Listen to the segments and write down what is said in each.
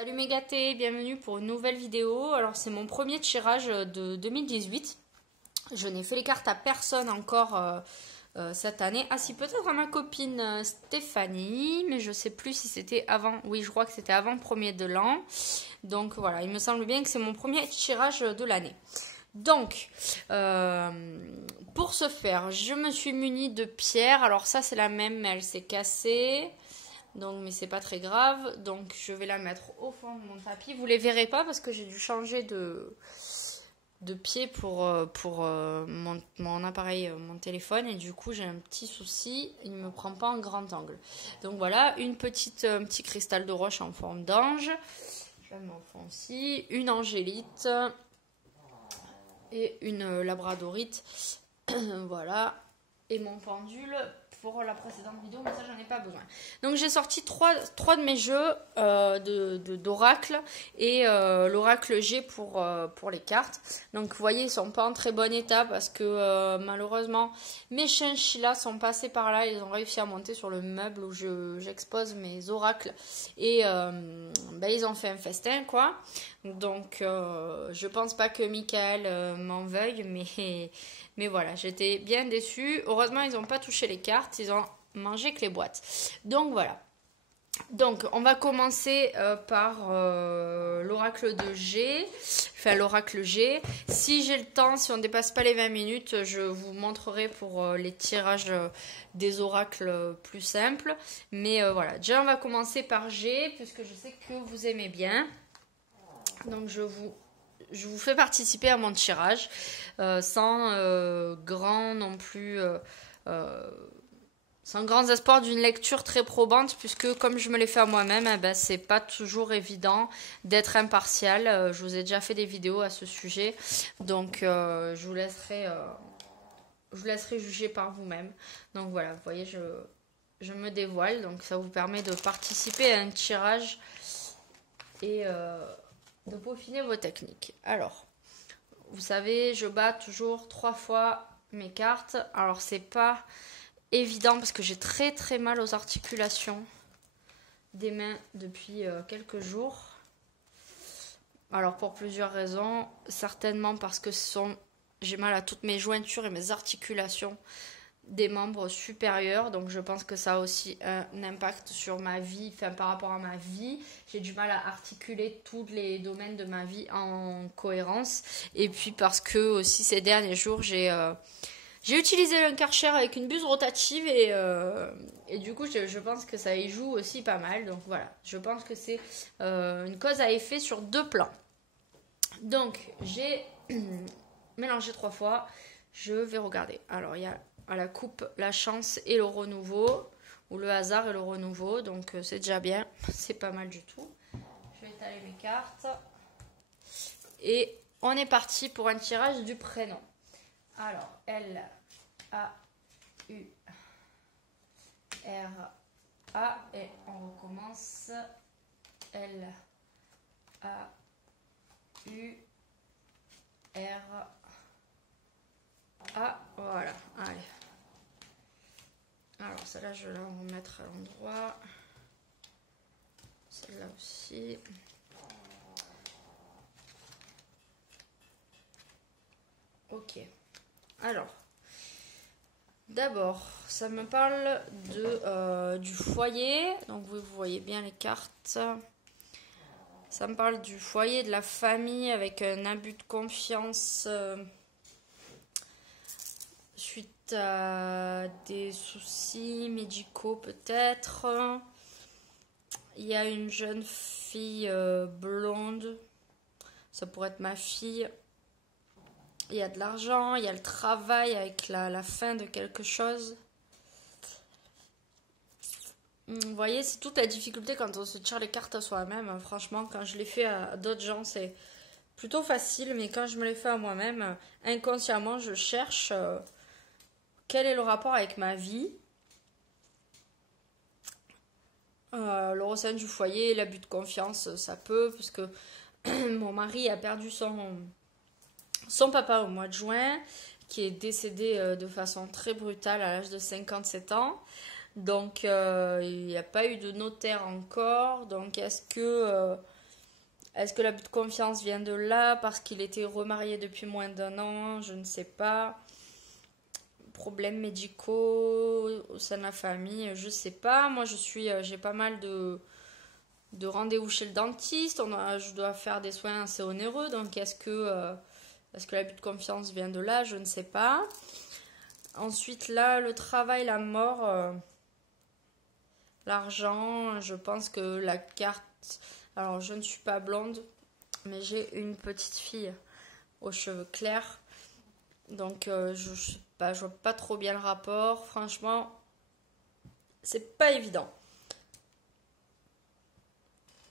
Salut mes gâtés, bienvenue pour une nouvelle vidéo. Alors c'est mon premier tirage de 2018. Je n'ai fait les cartes à personne encore cette année. Ah si, peut-être à ma copine Stéphanie, mais je sais plus si c'était avant. Oui, je crois que c'était avant le premier de l'an. Donc voilà, il me semble bien que c'est mon premier tirage de l'année. Donc, pour ce faire, je me suis munie de pierres. Alors ça c'est la même, mais elle s'est cassée. Donc, mais c'est pas très grave. Donc, je vais la mettre au fond de mon tapis. Vous les verrez pas parce que j'ai dû changer de pied pour mon appareil, mon téléphone. Et du coup, j'ai un petit souci. Il ne me prend pas en grand angle. Donc, voilà. Un petit cristal de roche en forme d'ange. Je vais m'en fond aussi. Une angélite. Et une labradorite. Voilà. Et mon pendule pour la précédente vidéo, mais ça j'en ai pas besoin. Donc j'ai sorti trois de mes jeux d'oracle et l'oracle G pour les cartes. Donc vous voyez, ils sont pas en très bon état parce que malheureusement mes chinchillas sont passés par là. Ils ont réussi à monter sur le meuble où j'expose mes oracles et ils ont fait un festin quoi. Donc je pense pas que Michael m'en veuille, mais voilà, j'étais bien déçue. Heureusement, ils n'ont pas touché les cartes, ils ont mangé que les boîtes. Donc voilà. Donc on va commencer par l'oracle de G, enfin l'oracle G. Si j'ai le temps, si on ne dépasse pas les 20 minutes, je vous montrerai pour les tirages des oracles plus simples. Mais voilà, déjà on va commencer par G, puisque je sais que vous aimez bien. Donc je vous fais participer à mon tirage sans grand non plus sans grands espoirs d'une lecture très probante, puisque comme je me l'ai fait à moi-même, c'est pas toujours évident d'être impartial. Je vous ai déjà fait des vidéos à ce sujet, donc je vous laisserai juger par vous-même. Donc voilà, vous voyez, je me dévoile, donc ça vous permet de participer à un tirage et de peaufiner vos techniques. Alors, vous savez, je bats toujours 3 fois mes cartes. Alors, c'est pas évident parce que j'ai très très mal aux articulations des mains depuis quelques jours. Alors, pour plusieurs raisons. Certainement parce que j'ai mal à toutes mes jointures et mes articulations des membres supérieurs, donc je pense que ça a aussi un impact sur ma vie, enfin par rapport à ma vie. J'ai du mal à articuler tous les domaines de ma vie en cohérence, et puis parce que aussi ces derniers jours j'ai utilisé un Karcher avec une buse rotative et du coup je pense que ça y joue aussi pas mal. Donc voilà, je pense que c'est une cause à effet sur 2 plans. Donc j'ai mélangé 3 fois. Je vais regarder. Alors il y a à la coupe la chance et le renouveau, ou le hasard et le renouveau, donc c'est déjà bien, c'est pas mal du tout. Je vais étaler mes cartes et on est parti pour un tirage du prénom. Alors L A U R A et on recommence. L A U R A, voilà, allez. Alors celle-là je vais la remettre à l'endroit, celle-là aussi. Ok, alors d'abord ça me parle du foyer. Donc vous voyez bien les cartes, ça me parle du foyer, de la famille, avec un abus de confiance suite à des soucis médicaux peut-être. Il y a une jeune fille blonde, ça pourrait être ma fille. Il y a de l'argent, il y a le travail avec la fin de quelque chose. Vous voyez, c'est toute la difficulté quand on se tire les cartes à soi-même. Franchement, quand je les fais à d'autres gens, c'est plutôt facile. Mais quand je me les fais à moi-même, inconsciemment, je cherche quel est le rapport avec ma vie. Le ressenti du foyer, l'abus de confiance, ça peut, parce que mon mari a perdu son papa au mois de juin, qui est décédé de façon très brutale à l'âge de 57 ans. Donc, il n'y a pas eu de notaire encore. Donc, est-ce que Est-ce que l'abus de confiance vient de là parce qu'il était remarié depuis moins d'1 an? Je ne sais pas. Problèmes médicaux au sein de la famille, je sais pas. Moi, j'ai pas mal de rendez-vous chez le dentiste. Je dois faire des soins assez onéreux. Donc, est-ce que l'abus de confiance vient de là? Je ne sais pas. Ensuite, là, le travail, la mort, l'argent, je pense que la carte... Alors, je ne suis pas blonde, mais j'ai une petite fille aux cheveux clairs. Donc, je sais pas, je vois pas trop bien le rapport. Franchement, c'est pas évident.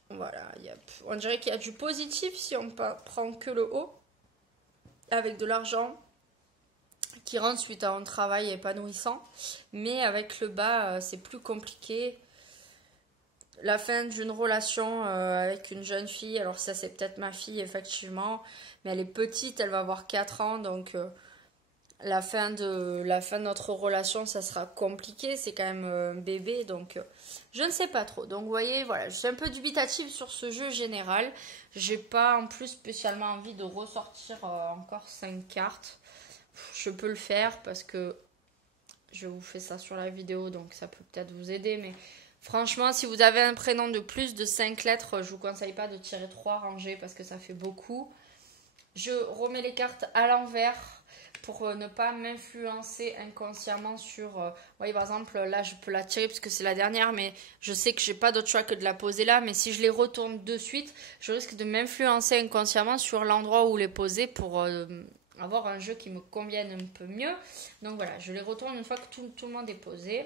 Voilà, on dirait qu'il y a du positif si on prend que le haut, avec de l'argent qui rentre suite à un travail épanouissant. Mais avec le bas, c'est plus compliqué. La fin d'une relation avec une jeune fille, alors ça c'est peut-être ma fille effectivement, mais elle est petite, elle va avoir 4 ans, donc la fin de notre relation, ça sera compliqué, c'est quand même un bébé, donc je ne sais pas trop. Donc vous voyez, voilà, je suis un peu dubitative sur ce jeu général. J'ai pas en plus spécialement envie de ressortir encore 5 cartes. Je peux le faire parce que je vous fais ça sur la vidéo, donc ça peut peut-être vous aider, mais franchement, si vous avez un prénom de plus de 5 lettres, je vous conseille pas de tirer 3 rangées parce que ça fait beaucoup. Je remets les cartes à l'envers pour ne pas m'influencer inconsciemment sur... Vous voyez, par exemple, là, je peux la tirer parce que c'est la dernière, mais je sais que j'ai pas d'autre choix que de la poser là. Mais si je les retourne de suite, je risque de m'influencer inconsciemment sur l'endroit où les poser pour avoir un jeu qui me convienne un peu mieux. Donc voilà, je les retourne une fois que tout le monde est posé.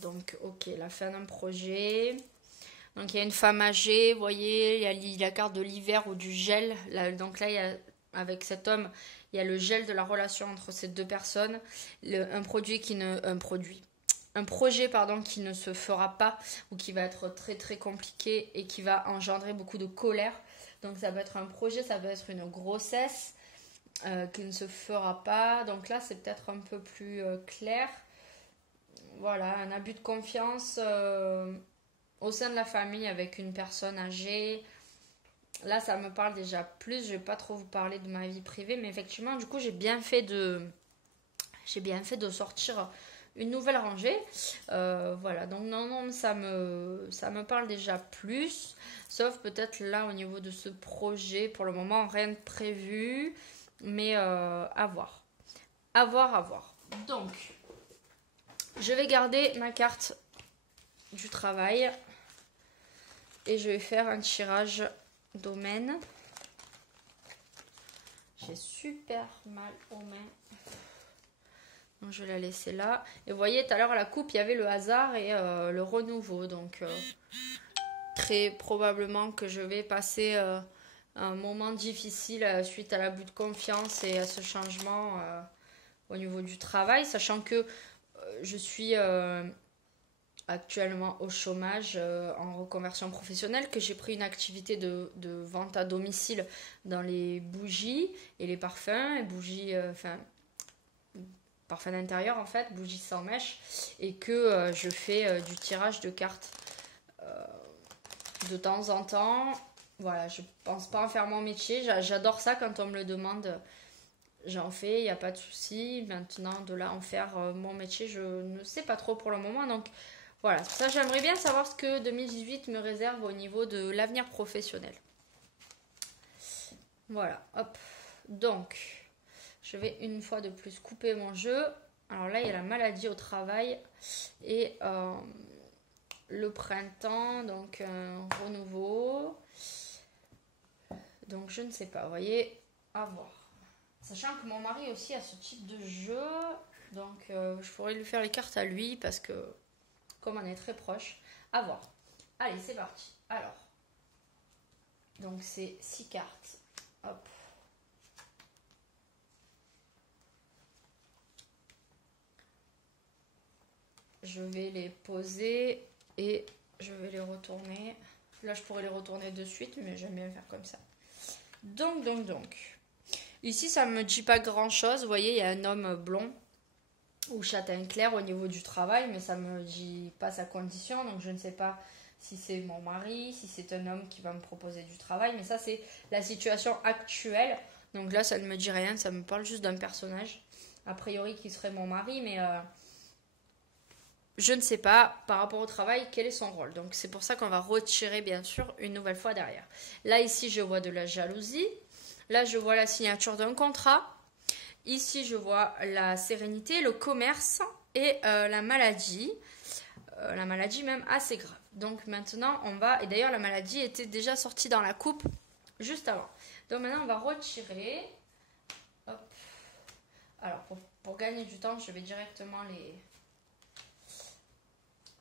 Donc, ok, la fin d'un projet. Donc, il y a une femme âgée, vous voyez, il y a la carte de l'hiver ou du gel. Là, donc là, avec cet homme, il y a le gel de la relation entre ces deux personnes. Un projet, pardon, qui ne se fera pas ou qui va être très très compliqué et qui va engendrer beaucoup de colère. Donc, ça peut être un projet, ça peut être une grossesse qui ne se fera pas. Donc là, c'est peut-être un peu plus clair. Voilà, un abus de confiance au sein de la famille avec une personne âgée. Là, ça me parle déjà plus. Je vais pas trop vous parler de ma vie privée, mais effectivement, du coup, j'ai bien fait de sortir une nouvelle rangée. Voilà, donc non, ça me parle déjà plus. Sauf peut-être là, au niveau de ce projet, pour le moment, rien de prévu. Mais à voir. À voir. Donc, je vais garder ma carte du travail. Et je vais faire un tirage domaine. J'ai super mal aux mains. Donc je vais la laisser là. Et vous voyez, tout à l'heure à la coupe, il y avait le hasard et le renouveau. Donc très probablement que je vais passer un moment difficile suite à l'abus de confiance et à ce changement au niveau du travail. Sachant que je suis... actuellement au chômage en reconversion professionnelle, que j'ai pris une activité de vente à domicile dans les bougies et les parfums, et bougies, parfums d'intérieur en fait, bougies sans mèche, et que je fais du tirage de cartes de temps en temps. Voilà, je pense pas en faire mon métier, j'adore ça quand on me le demande. J'en fais, il n'y a pas de souci. Maintenant, de là en faire mon métier, je ne sais pas trop pour le moment. Donc, voilà, ça j'aimerais bien savoir ce que 2018 me réserve au niveau de l'avenir professionnel. Voilà, hop. Donc, je vais une fois de plus couper mon jeu. Alors là, il y a la maladie au travail et le printemps, donc un renouveau. Donc, je ne sais pas, vous voyez, à voir. Sachant que mon mari aussi a ce type de jeu, donc je pourrais lui faire les cartes à lui parce que comme on est très proche, à voir. Allez, c'est parti. Alors, donc c'est 6 cartes. Hop. Je vais les poser et je vais les retourner. Là, je pourrais les retourner de suite, mais j'aime bien faire comme ça. Donc. Ici, ça ne me dit pas grand-chose. Vous voyez, il y a un homme blond. ou châtain clair au niveau du travail, mais ça me dit pas sa condition, donc je ne sais pas si c'est mon mari, si c'est un homme qui va me proposer du travail, mais ça c'est la situation actuelle. Donc là ça ne me dit rien, ça me parle juste d'un personnage, a priori qui serait mon mari, mais je ne sais pas par rapport au travail quel est son rôle. Donc c'est pour ça qu'on va retirer bien sûr une nouvelle fois derrière. Là ici je vois de la jalousie, là je vois la signature d'un contrat, ici je vois la sérénité, le commerce et la maladie même assez grave. Donc maintenant on va, et d'ailleurs la maladie était déjà sortie dans la coupe juste avant. Donc maintenant on va retirer. Hop. Alors pour gagner du temps je vais directement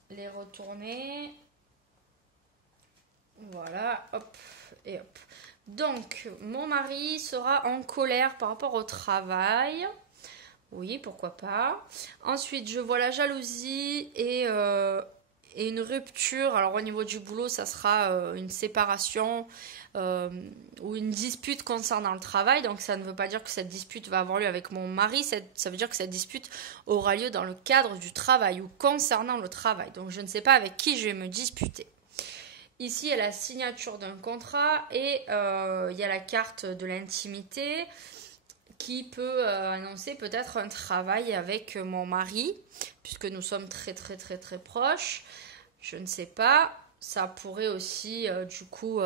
les retourner. Voilà, hop et hop. Donc mon mari sera en colère par rapport au travail. Oui, pourquoi pas. Ensuite, je vois la jalousie et une rupture. Alors au niveau du boulot, ça sera une séparation ou une dispute concernant le travail. Donc ça ne veut pas dire que cette dispute va avoir lieu avec mon mari. Ça veut dire que cette dispute aura lieu dans le cadre du travail ou concernant le travail. Donc je ne sais pas avec qui je vais me disputer. Ici, il y a la signature d'un contrat et il y a la carte de l'intimité qui peut annoncer peut-être un travail avec mon mari, puisque nous sommes très très très très proches. Je ne sais pas. Ça pourrait aussi du coup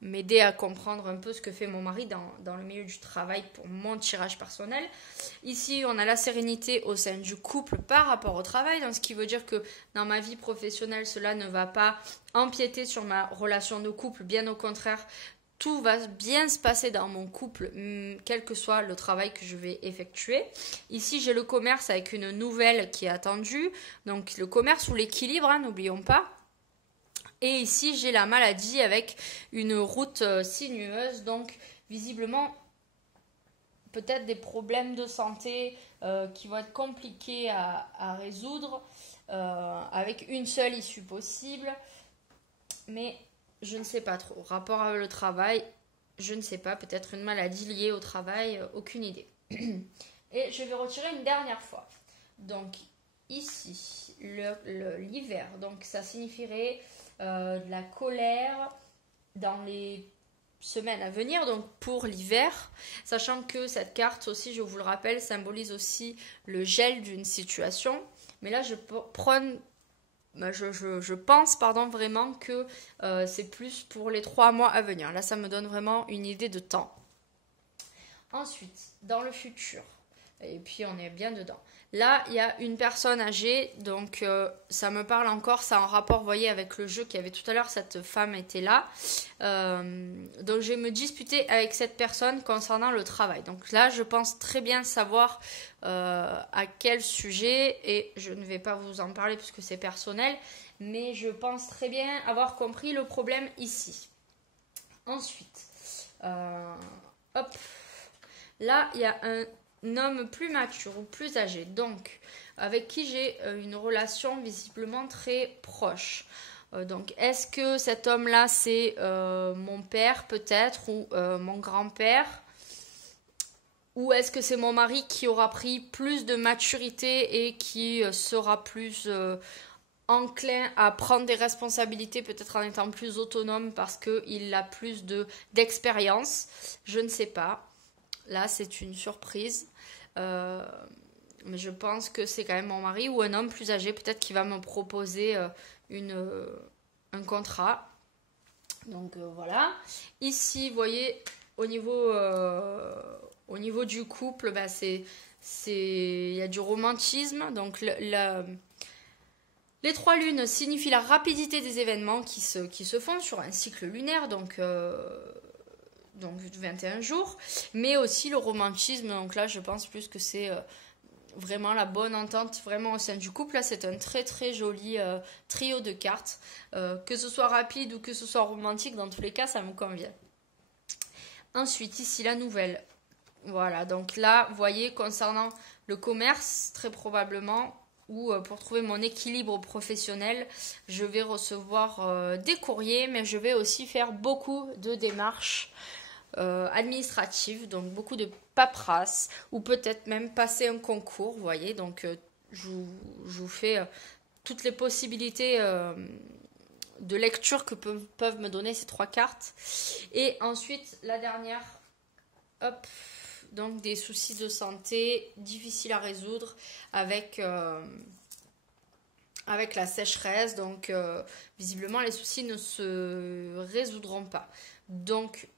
m'aider à comprendre un peu ce que fait mon mari dans le milieu du travail pour mon tirage personnel. Ici, on a la sérénité au sein du couple par rapport au travail, donc ce qui veut dire que dans ma vie professionnelle, cela ne va pas empiéter sur ma relation de couple, bien au contraire. Tout va bien se passer dans mon couple, quel que soit le travail que je vais effectuer. Ici, j'ai le commerce avec une nouvelle qui est attendue. Donc, le commerce ou l'équilibre, hein, n'oublions pas. Et ici, j'ai la maladie avec une route sinueuse. Donc, visiblement, peut-être des problèmes de santé qui vont être compliqués à résoudre avec une seule issue possible. Mais je ne sais pas trop. Rapport avec le travail, je ne sais pas. Peut-être une maladie liée au travail, aucune idée. Et je vais retirer une dernière fois. Donc ici, l'hiver. Donc ça signifierait de la colère dans les semaines à venir. Donc pour l'hiver, sachant que cette carte aussi, je vous le rappelle, symbolise aussi le gel d'une situation. Mais là, je pense vraiment que c'est plus pour les 3 mois à venir. Là, ça me donne vraiment une idée de temps. Ensuite, dans le futur, et puis on est bien dedans. Là, il y a une personne âgée, donc ça me parle encore, ça a un rapport, vous voyez, avec le jeu qu'il y avait tout à l'heure, cette femme était là. Donc je vais me disputer avec cette personne concernant le travail. Donc là, je pense très bien savoir à quel sujet, et je ne vais pas vous en parler puisque c'est personnel, mais je pense très bien avoir compris le problème ici. Ensuite, hop, là, il y a un homme plus mature ou plus âgé, donc avec qui j'ai une relation visiblement très proche. Donc est-ce que cet homme-là c'est mon père peut-être ou mon grand-père, ou est-ce que c'est mon mari qui aura pris plus de maturité et qui sera plus enclin à prendre des responsabilités, peut-être en étant plus autonome parce qu'il a plus d'expérience. Je ne sais pas. Là, c'est une surprise. Mais je pense que c'est quand même mon mari ou un homme plus âgé, peut-être qui va me proposer un contrat. Donc voilà. Ici, vous voyez, au niveau du couple, bah, il y a du romantisme. Donc les 3 lunes signifient la rapidité des événements qui se font sur un cycle lunaire. Donc 21 jours, mais aussi le romantisme. Donc là, je pense plus que c'est vraiment la bonne entente vraiment au sein du couple. Là, c'est un très très joli trio de cartes. Que ce soit rapide ou que ce soit romantique, dans tous les cas, ça me convient. Ensuite, ici, la nouvelle. Voilà, donc là, vous voyez, concernant le commerce, très probablement, ou pour trouver mon équilibre professionnel, je vais recevoir des courriers, mais je vais aussi faire beaucoup de démarches administrative, donc beaucoup de paperasse, ou peut-être même passer un concours, vous voyez. Donc je vous fais toutes les possibilités de lecture que peuvent me donner ces 3 cartes. Et ensuite, la dernière, hop, donc des soucis de santé difficiles à résoudre avec la sécheresse. Donc, visiblement, les soucis ne se résoudront pas. Donc,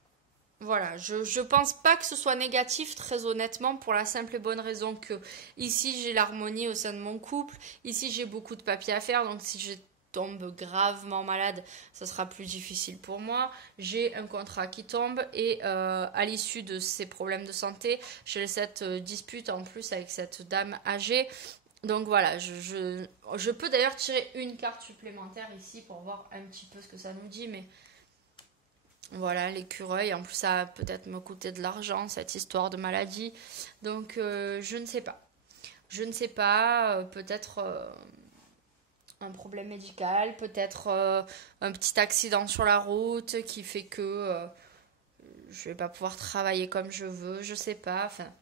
voilà, je pense pas que ce soit négatif, très honnêtement, pour la simple et bonne raison que ici, j'ai l'harmonie au sein de mon couple. Ici, j'ai beaucoup de papiers à faire. Donc, si je tombe gravement malade, ça sera plus difficile pour moi. J'ai un contrat qui tombe et à l'issue de ces problèmes de santé, j'ai cette dispute en plus avec cette dame âgée. Donc voilà, je peux d'ailleurs tirer une carte supplémentaire ici pour voir un petit peu ce que ça nous dit, mais voilà, l'écureuil, en plus ça va peut-être me coûter de l'argent, cette histoire de maladie. Donc je ne sais pas. Je ne sais pas, peut-être un problème médical, peut-être un petit accident sur la route qui fait que je vais pas pouvoir travailler comme je veux, je sais pas, enfin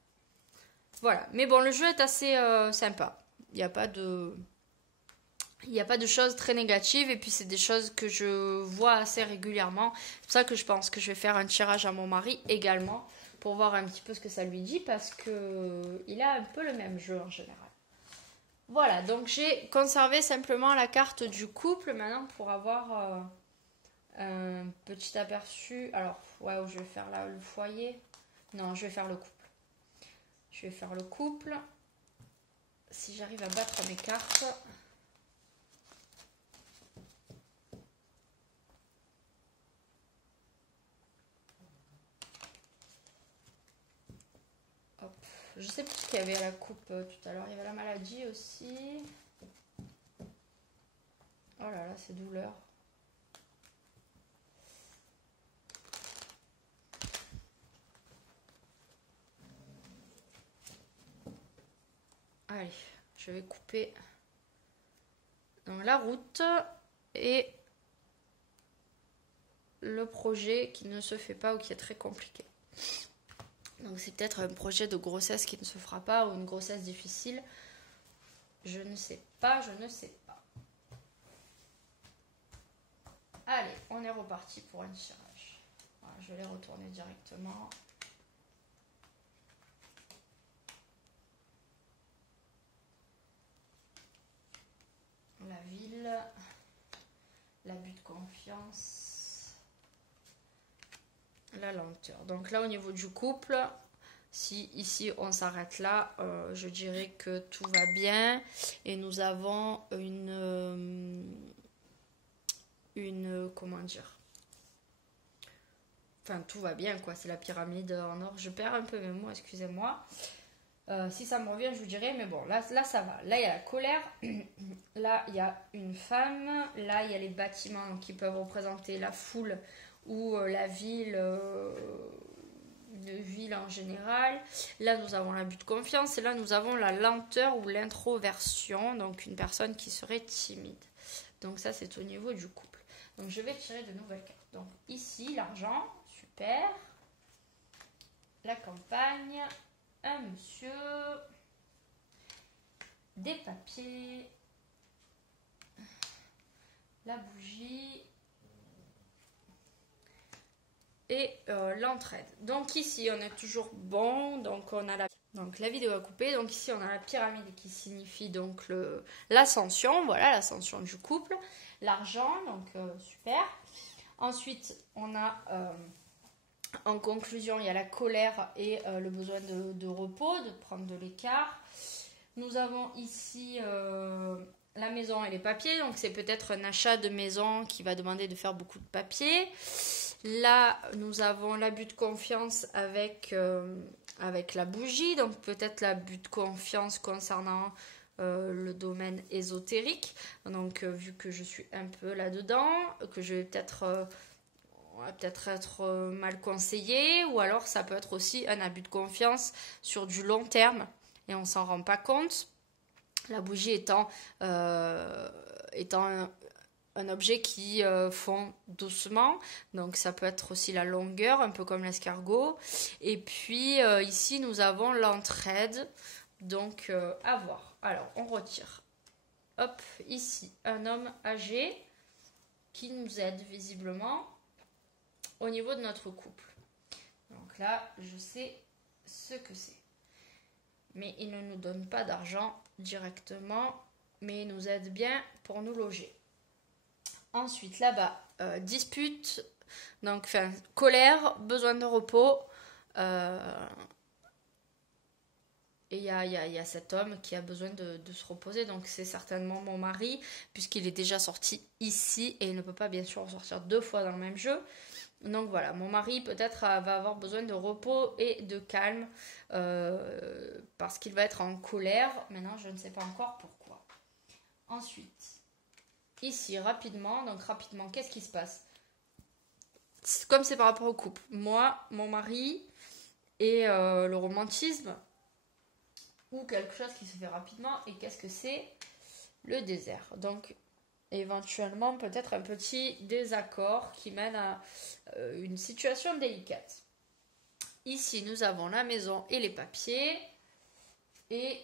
voilà. Mais bon, le jeu est assez sympa. Il n'y a pas de choses très négatives et puis c'est des choses que je vois assez régulièrement. C'est pour ça que je pense que je vais faire un tirage à mon mari également pour voir un petit peu ce que ça lui dit parce que il a un peu le même jeu en général. Voilà, donc j'ai conservé simplement la carte du couple maintenant pour avoir un petit aperçu. Alors, ouais, je vais faire là le foyer. Non, je vais faire le couple. Je vais faire le couple. Si j'arrive à battre mes cartes. Hop. Je sais plus ce qu'il y avait à la coupe tout à l'heure. Il y avait la maladie aussi. Oh là là, c'est douleur. Allez, je vais couper donc la route et le projet qui ne se fait pas ou qui est très compliqué. Donc c'est peut-être un projet de grossesse qui ne se fera pas ou une grossesse difficile. Je ne sais pas, je ne sais pas. Allez, on est reparti pour un tirage. Voilà, je vais les retourner directement. La ville, l'abus de confiance, la lenteur. Donc là, au niveau du couple, si ici on s'arrête là, je dirais que tout va bien et nous avons comment dire, enfin tout va bien quoi, c'est la pyramide en or. Je perds un peu mes mots, excusez-moi. Si ça me revient, je vous dirai, mais bon, là ça va. Là, il y a la colère, là, il y a une femme, là, il y a les bâtiments qui peuvent représenter la foule ou la ville, une ville en général. Là, nous avons l'abus de confiance et là, nous avons la lenteur ou l'introversion, donc une personne qui serait timide. Donc ça, c'est au niveau du couple. Donc, je vais tirer de nouvelles cartes. Donc, ici, l'argent, super. La campagne. Un monsieur, des papiers, la bougie et l'entraide. Donc ici on est toujours bon, donc on a la vidéo à couper. Donc ici on a la pyramide qui signifie donc l'ascension, voilà l'ascension du couple, l'argent, donc super. Ensuite on a en conclusion, il y a la colère et le besoin de repos, de prendre de l'écart. Nous avons ici la maison et les papiers. Donc, c'est peut-être un achat de maison qui va demander de faire beaucoup de papiers. Là, nous avons l'abus de confiance avec la bougie. Donc, peut-être l'abus de confiance concernant le domaine ésotérique. Donc, vu que je suis un peu là-dedans, que je vais peut-être... on va peut-être être mal conseillé ou alors ça peut être aussi un abus de confiance sur du long terme et on s'en rend pas compte. La bougie étant un objet qui fond doucement. Donc ça peut être aussi la longueur, un peu comme l'escargot. Et puis ici, nous avons l'entraide. Donc à voir. Alors, on retire. Hop, ici, un homme âgé qui nous aide visiblement au niveau de notre couple. Donc là, je sais ce que c'est. Mais il ne nous donne pas d'argent directement, mais il nous aide bien pour nous loger. Ensuite, là-bas, dispute, donc colère, besoin de repos. Et il y a cet homme qui a besoin de se reposer, donc c'est certainement mon mari, puisqu'il est déjà sorti ici et il ne peut pas bien sûr sortir 2 fois dans le même jeu. Donc voilà, mon mari peut-être va avoir besoin de repos et de calme parce qu'il va être en colère. Maintenant, je ne sais pas encore pourquoi. Ensuite, ici, rapidement, qu'est-ce qui se passe? Comme c'est par rapport au couple, moi, mon mari et le romantisme, ou quelque chose qui se fait rapidement, et qu'est-ce que c'est? Le désert. Donc, éventuellement peut-être un petit désaccord qui mène à une situation délicate. Ici, nous avons la maison et les papiers et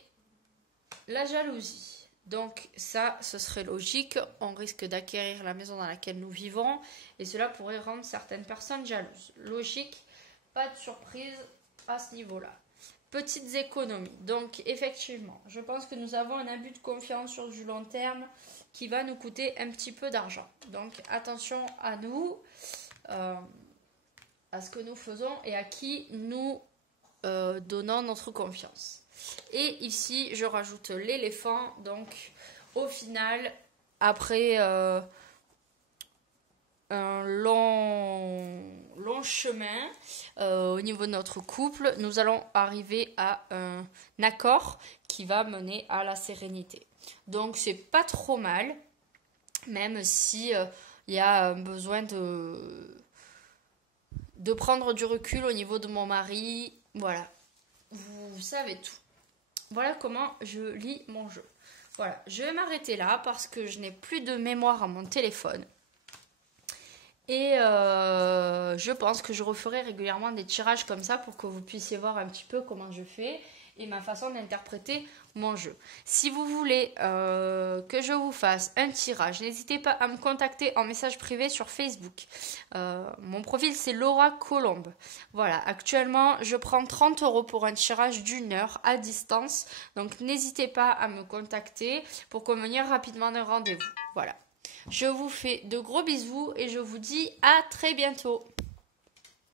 la jalousie. Donc ça, ce serait logique. On risque d'acquérir la maison dans laquelle nous vivons et cela pourrait rendre certaines personnes jalouses. Logique, pas de surprise à ce niveau-là. Petites économies. Donc effectivement, je pense que nous avons un abus de confiance sur du long terme qui va nous coûter un petit peu d'argent. Donc attention à nous, à ce que nous faisons et à qui nous donnons notre confiance. Et ici, je rajoute l'éléphant. Donc au final, après un long chemin au niveau de notre couple, nous allons arriver à un accord qui va mener à la sérénité. Donc c'est pas trop mal, même si il y a besoin de prendre du recul au niveau de mon mari. Voilà, vous savez tout. Voilà comment je lis mon jeu. Voilà, je vais m'arrêter là parce que je n'ai plus de mémoire à mon téléphone. Et je pense que je referai régulièrement des tirages comme ça pour que vous puissiez voir un petit peu comment je fais et ma façon d'interpréter mon jeu. Si vous voulez que je vous fasse un tirage, n'hésitez pas à me contacter en message privé sur Facebook. Mon profil, c'est Laura Colombe. Voilà, actuellement, je prends 30 € pour un tirage d'1 heure à distance. Donc, n'hésitez pas à me contacter pour convenir rapidement d'un rendez-vous. Voilà. Je vous fais de gros bisous et je vous dis à très bientôt.